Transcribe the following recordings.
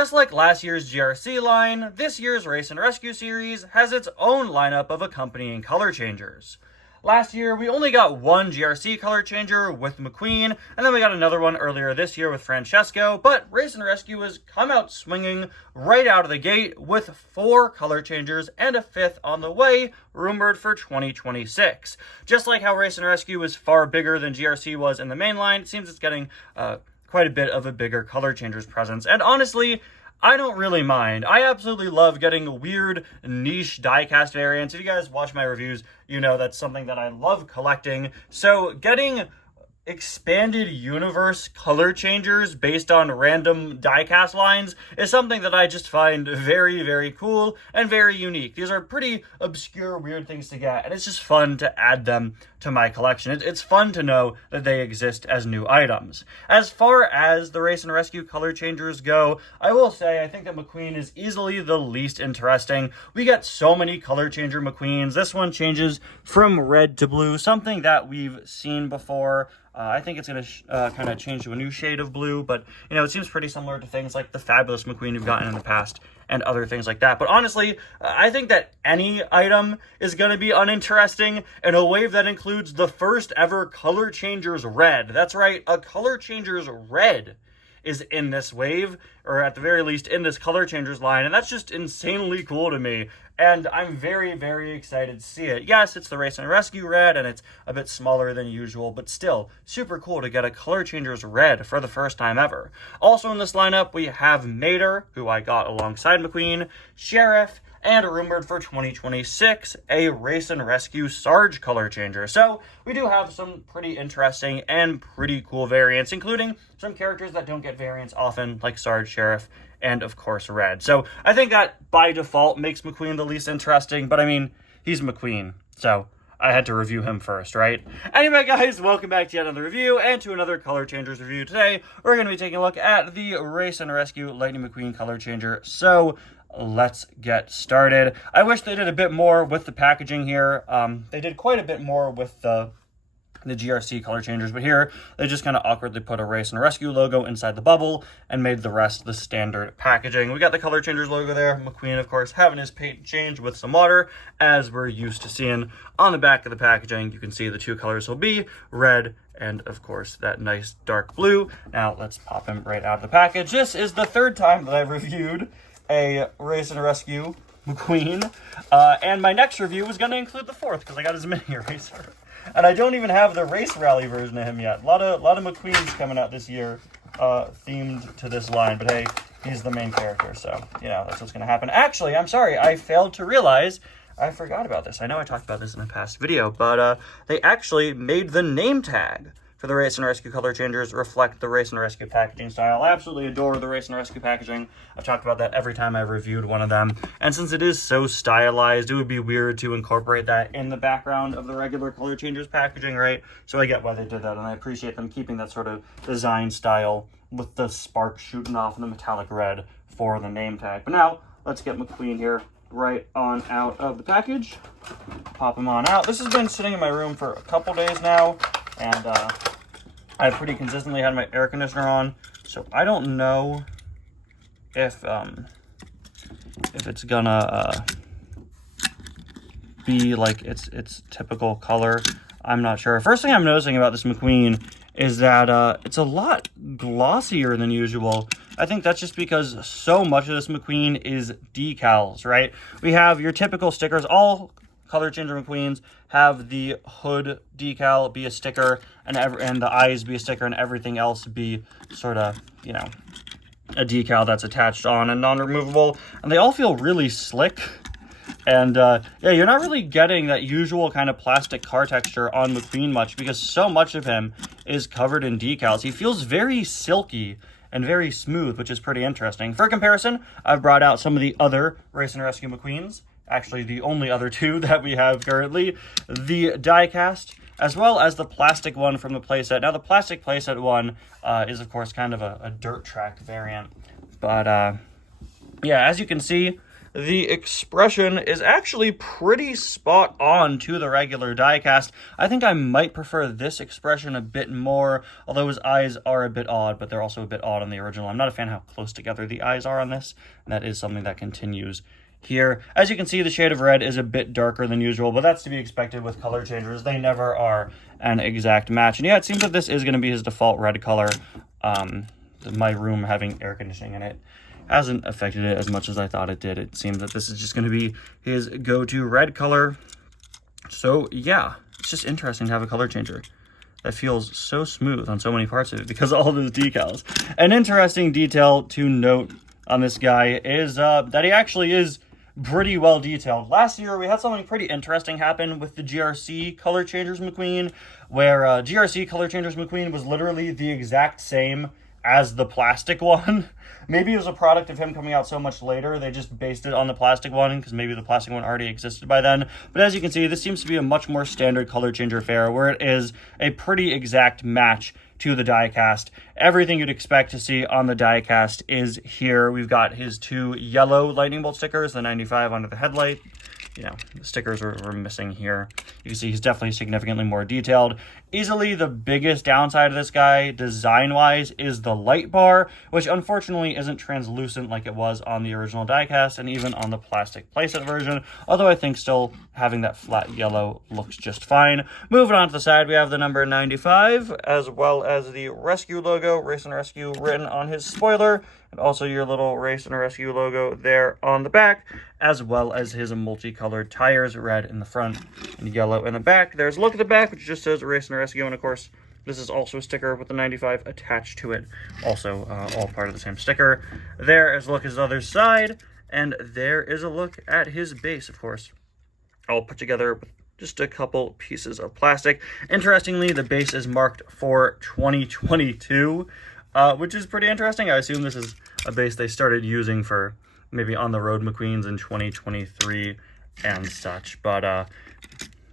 Just like last year's GRC line, this year's Race and Rescue series has its own lineup of accompanying color changers. Last year, we only got one GRC color changer with McQueen, and then we got another one earlier this year with Francesco, but Race and Rescue has come out swinging right out of the gate with 4 color changers and a 5th on the way, rumored for 2026. Just like how Race and Rescue is far bigger than GRC was in the main line, it seems it's getting quite a bit of a bigger color changers presence, and honestly, I don't really mind. I absolutely love getting weird niche diecast variants. If you guys watch my reviews, you know that's something that I love collecting. So getting expanded universe color changers based on random diecast lines is something that I just find very, very cool and very unique. These are pretty obscure, weird things to get, and it's just fun to add them to my collection. It's fun to know that they exist as new items. As far as the Race and Rescue color changers go, I will say I think that McQueen is easily the least interesting. We get so many color changer McQueens. This one changes from red to blue, something that we've seen before. I think it's going to kind of change to a new shade of blue, but, you know, it seems pretty similar to things like the Fabulous McQueen we've gotten in the past and other things like that. But honestly, I think that any item is going to be uninteresting in a wave that includes the first ever Color Changers Red. That's right, a Color Changers Red is in this wave, or at the very least in this Color Changers line, and that's just insanely cool to me, and I'm very, very excited to see it. Yes, it's the Race and Rescue Red, and it's a bit smaller than usual, but still, super cool to get a Color Changers Red for the first time ever. Also in this lineup, we have Mater, who I got alongside McQueen, Sheriff, and rumored for 2026, a Race and Rescue Sarge color changer. So we do have some pretty interesting and pretty cool variants, including some characters that don't get variants often, like Sarge, Sheriff, and of course Red. So I think that by default makes McQueen the least interesting, but I mean, he's McQueen, so I had to review him first, right? Anyway, guys, welcome back to yet another review and to another Color Changers review. Today, we're going to be taking a look at the Race and Rescue Lightning McQueen color changer. So let's get started. I wish they did a bit more with the packaging here. They did quite a bit more with the GRC color changers, but here they just kind of awkwardly put a Race and Rescue logo inside the bubble and made the rest the standard packaging. We got the color changers logo there. McQueen, of course, having his paint changed with some water, as we're used to seeing on the back of the packaging. You can see the 2 colors will be red and, of course, that nice dark blue. Now, let's pop him right out of the package. This is the 3rd time that I've reviewed a Race and Rescue McQueen, and my next review was going to include the 4th because I got his mini eraser, and I don't even have the Race Rally version of him yet. A lot of McQueens coming out this year, themed to this line, but hey, he's the main character, so you know that's what's going to happen. Actually, I'm sorry, I failed to realize I forgot about this. I know I talked about this in a past video, but they actually made the name tag for the Race and Rescue color changers reflect the Race and Rescue packaging style. I absolutely adore the Race and Rescue packaging. I've talked about that every time I've reviewed one of them. And since it is so stylized, it would be weird to incorporate that in the background of the regular color changers packaging, right? So I get why they did that, and I appreciate them keeping that sort of design style with the spark shooting off in the metallic red for the name tag. But now, let's get McQueen here right on out of the package. Pop him on out. This has been sitting in my room for a couple days now, and I've pretty consistently had my air conditioner on, so I don't know if it's gonna be like its typical color. I'm not sure. First thing I'm noticing about this McQueen is that it's a lot glossier than usual. I think that's just because so much of this McQueen is decals, right? We have your typical stickers. All color changer McQueens have the hood decal be a sticker, and the eyes be a sticker, and everything else be sort of, you know, a decal that's attached on and non-removable. And they all feel really slick. And yeah, you're not really getting that usual kind of plastic car texture on McQueen much, because so much of him is covered in decals. He feels very silky and very smooth, which is pretty interesting. For comparison, I've brought out some of the other Race and Rescue McQueens. Actually, the only other 2 that we have currently, the die-cast, as well as the plastic one from the playset. Now, the plastic playset one is, of course, kind of a dirt track variant. But, yeah, as you can see, the expression is actually pretty spot on to the regular diecast. I think I might prefer this expression a bit more, although his eyes are a bit odd, but they're also a bit odd on the original. I'm not a fan of how close together the eyes are on this, and that is something that continues here. As you can see, the shade of red is a bit darker than usual, but that's to be expected with color changers. They never are an exact match. And yeah, it seems that this is going to be his default red color. My room having air conditioning in it hasn't affected it as much as I thought it did. It seems that this is just going to be his go-to red color. So yeah, it's just interesting to have a color changer that feels so smooth on so many parts of it because of all those decals. An interesting detail to note on this guy is that he actually is pretty well detailed. Last year we had something pretty interesting happen with the GRC Color Changers McQueen, where GRC Color Changers McQueen was literally the exact same as the plastic one. Maybe it was a product of him coming out so much later, they just based it on the plastic one, because maybe the plastic one already existed by then. But as you can see, this seems to be a much more standard color changer fare, where it is a pretty exact match to the diecast. Everything you'd expect to see on the diecast is here. We've got his two yellow lightning bolt stickers, the 95 under the headlight. You know, the stickers were missing here. You can see he's definitely significantly more detailed. Easily the biggest downside of this guy, design-wise, is the light bar, which unfortunately isn't translucent like it was on the original diecast and even on the plastic playset version, although I think still having that flat yellow looks just fine. Moving on to the side, we have the number 95, as well as the Rescue logo, Race and Rescue, written on his spoiler, and also your little Race and Rescue logo there on the back, as well as his multicolored tires, red in the front and yellow in the back. There's a look at the back, which just says Race and Rescue, and of course, this is also a sticker with the 95 attached to it. Also, all part of the same sticker. There is a look at his other side, and there is a look at his base, of course, all put together with just a couple pieces of plastic. Interestingly, the base is marked for 2022, which is pretty interesting. I assume this is a base they started using for maybe on-the-road McQueens in 2023 and such, but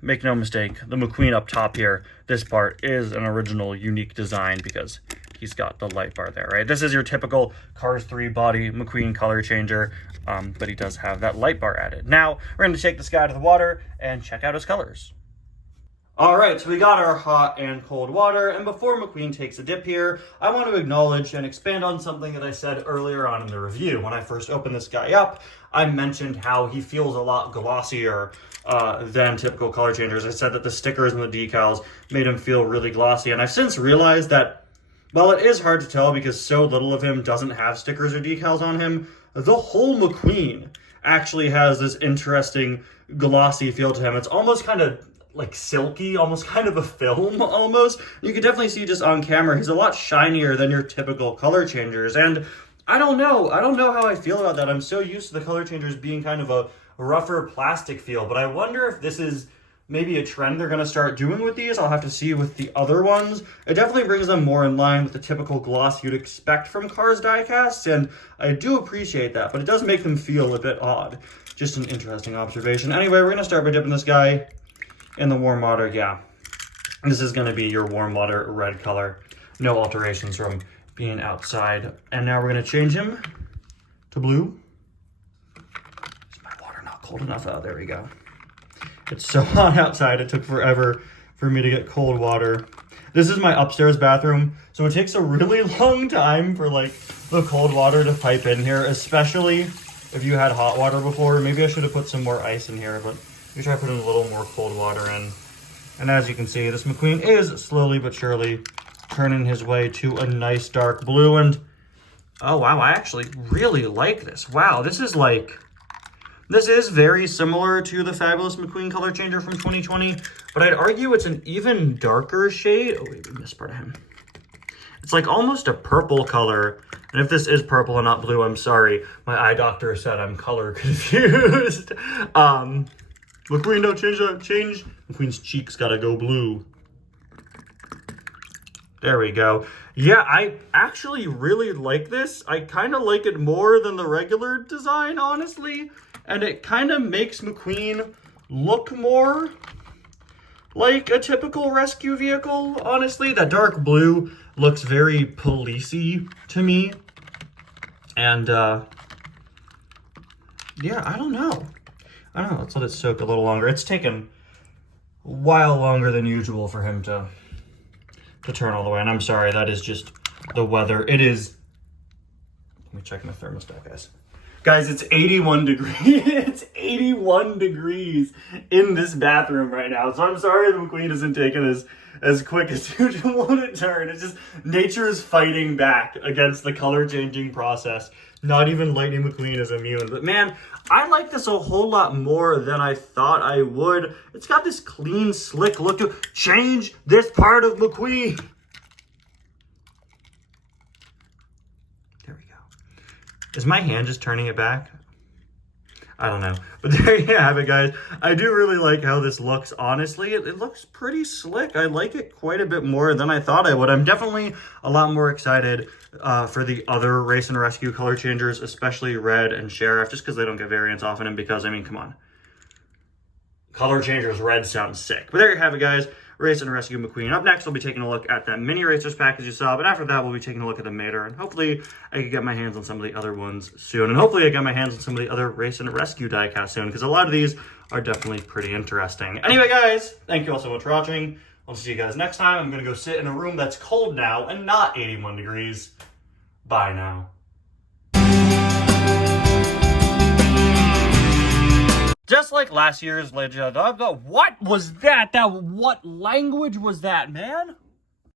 make no mistake, the McQueen up top here, this part is an original, unique design because he's got the light bar there, right? This is your typical Cars 3 body McQueen color changer, but he does have that light bar added. Now, we're going to take this guy out of the water and check out his colors. All right, so we got our hot and cold water, and before McQueen takes a dip here, I want to acknowledge and expand on something that I said earlier on in the review. When I first opened this guy up, I mentioned how he feels a lot glossier than typical color changers. I said that the stickers and the decals made him feel really glossy, and I've since realized that while it is hard to tell because so little of him doesn't have stickers or decals on him, the whole McQueen actually has this interesting glossy feel to him. It's almost kind of like silky, almost kind of a film almost. You can definitely see just on camera, he's a lot shinier than your typical color changers. And I don't know how I feel about that. I'm so used to the color changers being kind of a rougher plastic feel, but I wonder if this is maybe a trend they're going to start doing with these. I'll have to see with the other ones. It definitely brings them more in line with the typical gloss you'd expect from Cars diecasts, and I do appreciate that, but it does make them feel a bit odd. Just an interesting observation. Anyway, we're going to start by dipping this guy in the warm water. Yeah, this is going to be your warm water red color. No alterations from being outside. And now we're going to change him to blue. Is my water not cold enough? Oh, there we go. It's so hot outside, it took forever for me to get cold water. This is my upstairs bathroom, so it takes a really long time for like the cold water to pipe in here, especially if you had hot water before. Maybe I should have put some more ice in here, but let me try putting a little more cold water in. And as you can see, this McQueen is slowly but surely turning his way to a nice dark blue. And oh wow, I actually really like this. Wow, this is very similar to the Fabulous McQueen color changer from 2020, but I'd argue it's an even darker shade. Oh wait, we missed part of him. It's like almost a purple color. And if this is purple and not blue, I'm sorry. My eye doctor said I'm color confused. McQueen, don't change that. Change. McQueen's cheeks gotta go blue. There we go. Yeah, I actually really like this. I kind of like it more than the regular design, honestly. And it kind of makes McQueen look more like a typical rescue vehicle, honestly. That dark blue looks very police-y to me. And Yeah, I don't know. Let's let it soak a little longer. It's taken a while longer than usual for him to turn all the way. And I'm sorry, that is just the weather. It is, let me check my thermostat, guys. Guys, it's 81 degrees. It's 81 degrees in this bathroom right now. So I'm sorry the McQueen isn't taking as quick as usual to turn. It's just nature is fighting back against the color changing process. Not even Lightning McQueen is immune. But man, I like this a whole lot more than I thought I would. It's got this clean, slick look to change this part of McQueen. Is my hand just turning it back? I don't know. But there you have it, guys. I do really like how this looks, honestly. It looks pretty slick. I like it quite a bit more than I thought I would. I'm definitely a lot more excited for the other Race and Rescue color changers, especially Red and Sheriff, just because they don't get variants often and because, I mean, come on. Color changers Red sounds sick. But there you have it, guys. Race and Rescue McQueen. Up next, we'll be taking a look at that mini racers package you saw, but after that, we'll be taking a look at the Mater, and hopefully I can get my hands on some of the other ones soon, and hopefully I get my hands on some of the other Race and Rescue diecast soon, because a lot of these are definitely pretty interesting. Anyway, guys, thank you all so much for watching. I'll see you guys next time. I'm going to go sit in a room that's cold now and not 81 degrees. Bye now. Just like last year's Legend of the, what was that? What language was that, man?